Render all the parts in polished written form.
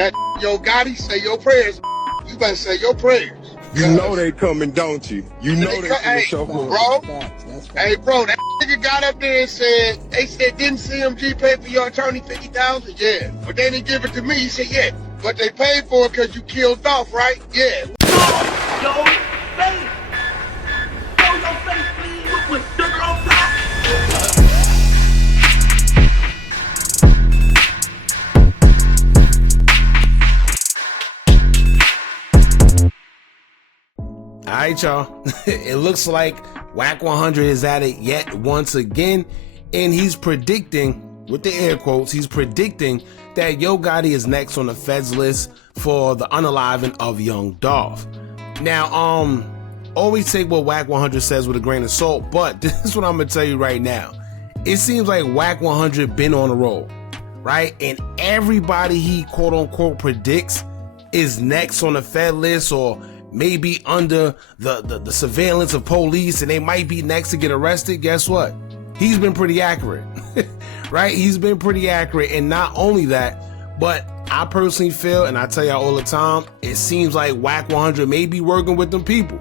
That Yo Gotti, say your prayers. You better say your prayers. You know they coming, don't you? You know they finna show up. Hey, bro, that nigga got up there and said, they said, didn't CMG pay for your attorney $50,000? Yeah. But they didn't give it to me. He said, yeah. But they paid for it because you killed Dolph, right? Yeah. Yo, face. Show your face, please, with sugar on top. Alright, y'all. It looks like Wack100 is at it yet once again, and he's predicting, with the air quotes, he's predicting that Yo Gotti is next on the feds list for the unaliving of Yong Dolph. Now, always take what Wack100 says with a grain of salt, but this is what I'm gonna tell you right now. It seems like Wack100 been on a roll, right? And everybody he quote unquote predicts is next on the fed list, or maybe under the surveillance of police, and they might be next to get arrested. Guess what? He's been pretty accurate, right? He's been pretty accurate. And not only that, but I personally feel, and I tell y'all all the time, it seems like Wack100 may be working with them people,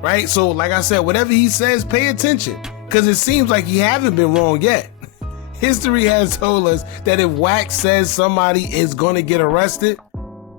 right? So like I said, whatever he says, pay attention, because it seems like he haven't been wrong yet. History has told us that if Wack says somebody is going to get arrested,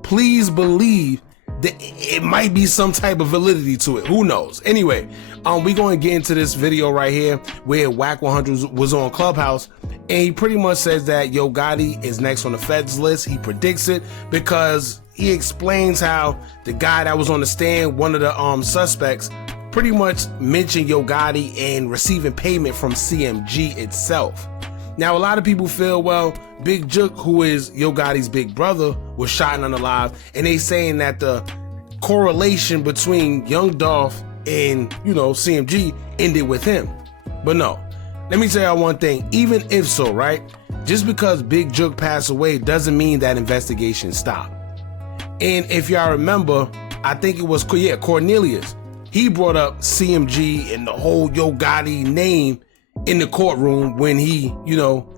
please believe that it might be some type of validity to it. Who knows? Anyway, we're going to get into this video right here where Wack100 was on Clubhouse, and he pretty much says that Yo Gotti is next on the feds list. He predicts it because he explains how the guy that was on the stand, one of the suspects, pretty much mentioned Yo Gotti and receiving payment from CMG itself. Now, a lot of people feel, well, Big Jook, who is Yo Gotti's big brother, was shot and unalive, and they saying that the correlation between Yong Dolph and, CMG ended with him. But no, let me tell y'all one thing. Even if so, right, just because Big Jook passed away doesn't mean that investigation stopped. And if y'all remember, I think it was, Cornelius, he brought up CMG and the whole Yo Gotti name in the courtroom when he,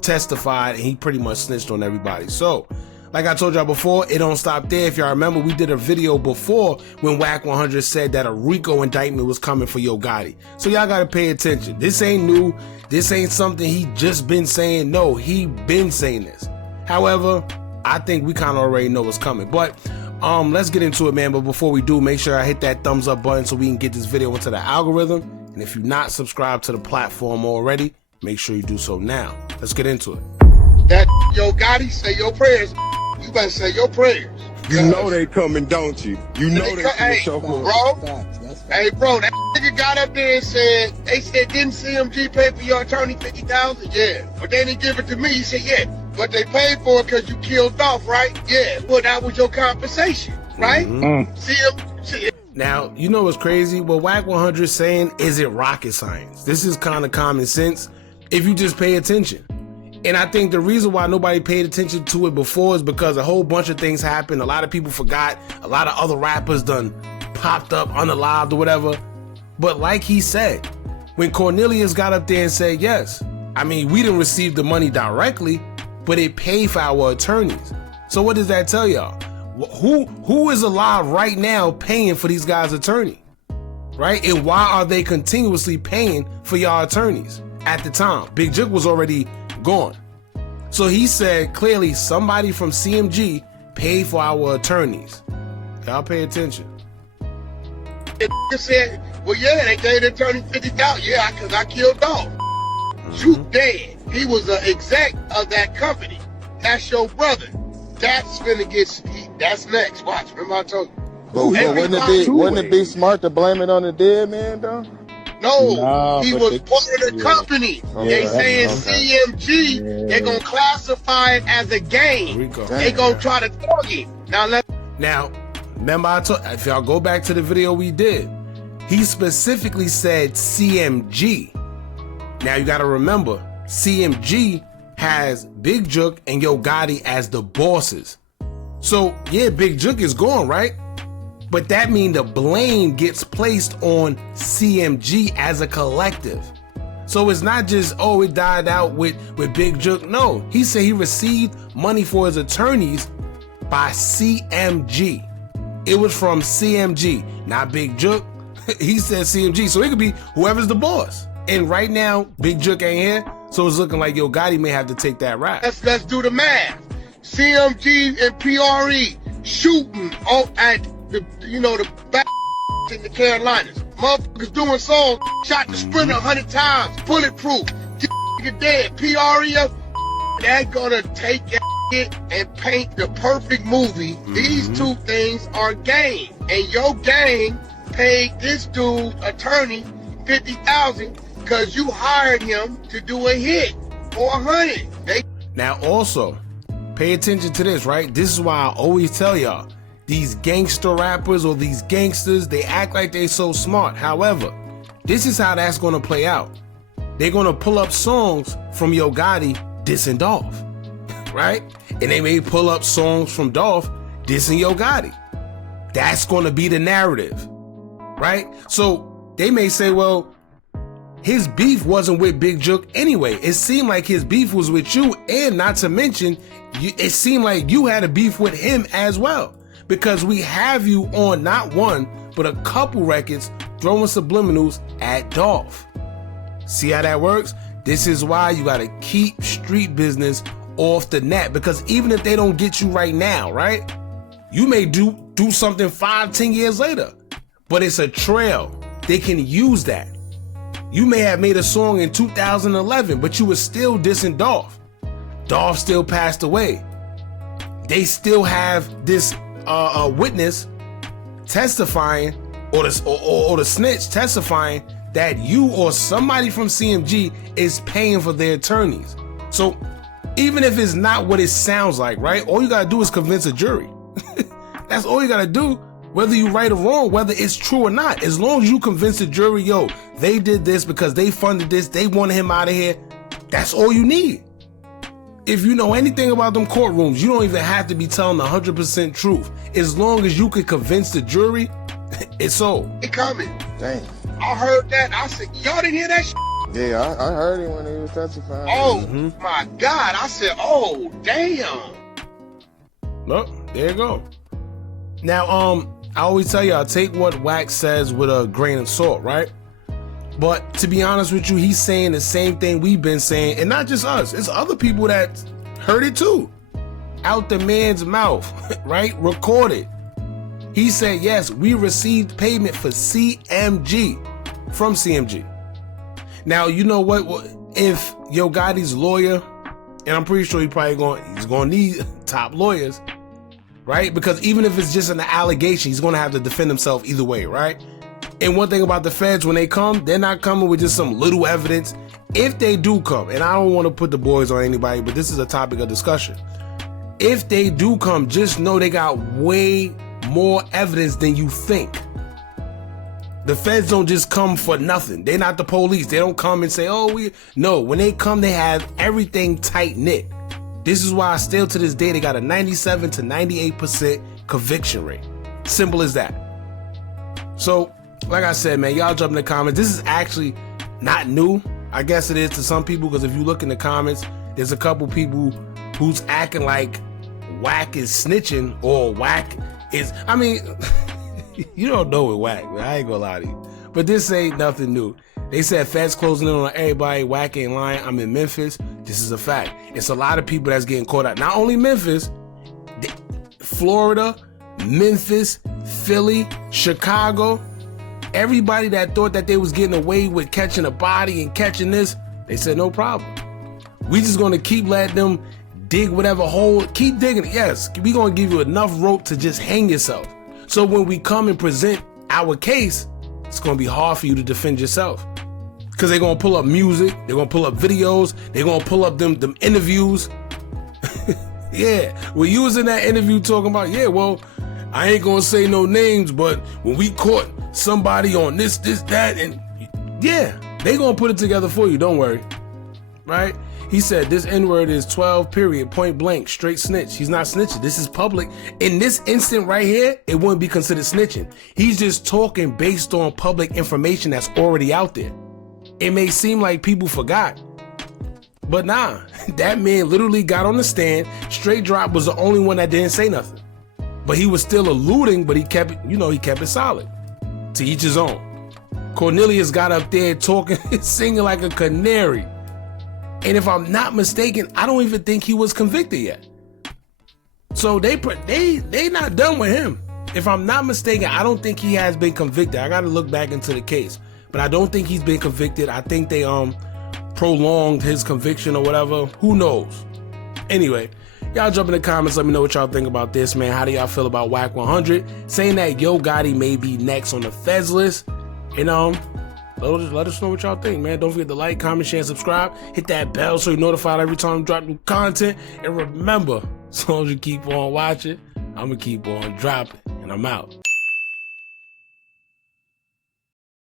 testified, and he pretty much snitched on everybody. So, like I told y'all before, it don't stop there. If y'all remember, we did a video before when Wack100 said that a RICO indictment was coming for Yo Gotti. So y'all gotta pay attention. This ain't new. This ain't something he just been saying. No, he been saying this. However, I think we kind of already know what's coming. But let's get into it, man. But before we do, make sure I hit that thumbs up button so we can get this video into the algorithm. And if you're not subscribed to the platform already, make sure you do so now. Let's get into it. That Yo Gotti, say your prayers. You better say your prayers. You know they coming, don't you? You know they finna show up. Bro, that nigga got up there and said, they said, didn't CMG pay for your attorney $50,000? Yeah. But they didn't give it to me. He said, yeah. But they paid for it because you killed Dolph, right? Yeah. Well, that was your compensation, right? CMG. Now, you know what's crazy? What Wack100 saying isn't rocket science. This is kind of common sense if you just pay attention. And I think the reason why nobody paid attention to it before is because a whole bunch of things happened. A lot of people forgot. A lot of other rappers done popped up unalived or whatever. But like he said, when Cornelius got up there and said, yes, I mean, we didn't receive the money directly, but it paid for our attorneys. So what does that tell y'all? Who is alive right now paying for these guys' attorney, right? And why are they continuously paying for y'all attorneys at the time? Big Jook was already gone. So he said clearly somebody from CMG paid for our attorneys. Y'all pay attention. They said, well, yeah, they gave the attorney $50,000. Yeah, because I killed Dolph. Shoot dead. He was an exec of that company. That's your brother. That's finna get, that's next. Watch, remember I told you. But wouldn't it be smart to blame it on the dead man, though? No, he was part of the company. They saying CMG, they're gonna classify it as a game. They gonna try to target. Now, remember I told, if y'all go back to the video we did, he specifically said CMG. Now you gotta remember, CMG has Big Jook and Yo Gotti as the bosses. So yeah, Big Jook is gone, right? But that means the blame gets placed on CMG as a collective. So it's not just, oh, it died out with Big Jook. No, he said he received money for his attorneys by CMG. It was from CMG, not Big Jook. He said CMG, so it could be whoever's the boss. And right now, Big Jook ain't here, so it's looking like Yo Gotti may have to take that rap. Let's do the math. CMG and PRE shooting at the back in the Carolinas. Motherfuckers doing songs, shot the Sprinter 100 times, bulletproof, get dead. PRE up, they're gonna take that shit and paint the perfect movie. These two things are game, and your gang paid this dude attorney $50,000 because you hired him to do a hit for 100. Now also, pay attention to this, right? This is why I always tell y'all, these gangster rappers or these gangsters, they act like they so smart. However, this is how that's gonna play out. They're gonna pull up songs from Yo Gotti dissing Dolph, right? And they may pull up songs from Dolph dissing Yo Gotti. That's gonna be the narrative, right? So they may say, well, his beef wasn't with Big Jook anyway. It seemed like his beef was with you, and not to mention, it seemed like you had a beef with him as well, because we have you on not one, but a couple records throwing subliminals at Dolph. See how that works? This is why you gotta keep street business off the net, because even if they don't get you right now, right? You may do something 5-10 years later, but it's a trail. They can use that. You may have made a song in 2011, but you were still dissing Dolph. Dolph still passed away. They still have this witness testifying, or the snitch testifying that you or somebody from CMG is paying for their attorneys. So even if it's not what it sounds like, right? All you gotta do is convince a jury. That's all you gotta do. Whether you right or wrong, whether it's true or not, as long as you convince the jury, yo, they did this because they funded this, they wanted him out of here, that's all you need. If you know anything about them courtrooms, you don't even have to be telling the 100% truth. As long as you can convince the jury, it's so. It coming. Dang. I heard that. I said, y'all didn't hear that shit? Yeah, I heard it when he was testifying. Oh, my God. I said, oh, damn. Look, there you go. Now, I always tell y'all, take what Wack says with a grain of salt, right? But to be honest with you, he's saying the same thing we've been saying, and not just us. It's other people that heard it too. Out the man's mouth, right? Recorded. He said, yes, we received payment for CMG from CMG. Now, you know what? If Yo Gotti's lawyer, and I'm pretty sure he's going to need top lawyers, right? Because even if it's just an allegation, he's going to have to defend himself either way, right? And one thing about the feds, when they come, they're not coming with just some little evidence. If they do come, and I don't want to put the boys on anybody, but this is a topic of discussion. If they do come, just know they got way more evidence than you think. The feds don't just come for nothing. They're not the police. They don't come and say, no, when they come, they have everything tight knit. This is why still to this day, they got a 97 to 98% conviction rate. Simple as that. So, like I said, man, y'all jump in the comments. This is actually not new. I guess it is to some people, because if you look in the comments, there's a couple people who's acting like Wack is snitching, or Wack is, I mean, you don't know it, Wack, man. I ain't gonna lie to you. But this ain't nothing new. They said feds closing in on everybody. Wack ain't lying. I'm in Memphis. This is a fact. It's a lot of people that's getting caught out. Not only Memphis, Florida, Memphis, Philly, Chicago. Everybody that thought that they was getting away with catching a body and catching this, they said no problem. We just gonna keep letting them dig whatever hole, keep digging it. Yes, we gonna give you enough rope to just hang yourself. So when we come and present our case, it's gonna be hard for you to defend yourself. Cause they're gonna pull up music, they're gonna pull up videos, they're gonna pull up them interviews. Yeah, when you was in that interview talking about, yeah, well, I ain't gonna say no names, but when we caught somebody on this, that, and yeah, they gonna put it together for you, don't worry, right? He said this N-word is 12, period, point blank, straight snitch. He's not snitching. This is public. In this instant right here, it wouldn't be considered snitching. He's just talking based on public information that's already out there. It may seem like people forgot, but nah, that man literally got on the stand. Straight Drop was the only one that didn't say nothing. But he was still alluding, but he kept it solid. To each his own. Cornelius got up there talking, singing like a canary. And if I'm not mistaken, I don't even think he was convicted yet. So they not done with him. If I'm not mistaken, I don't think he has been convicted. I got to look back into the case, but I don't think he's been convicted. I think they prolonged his conviction or whatever. Who knows? Anyway, y'all jump in the comments. Let me know what y'all think about this, man. How do y'all feel about Wack100 saying that Yo Gotti may be next on the Feds list? And let us know what y'all think, man. Don't forget to like, comment, share, and subscribe. Hit that bell so you're notified every time I drop new content. And remember, as long as you keep on watching, I'm going to keep on dropping. And I'm out.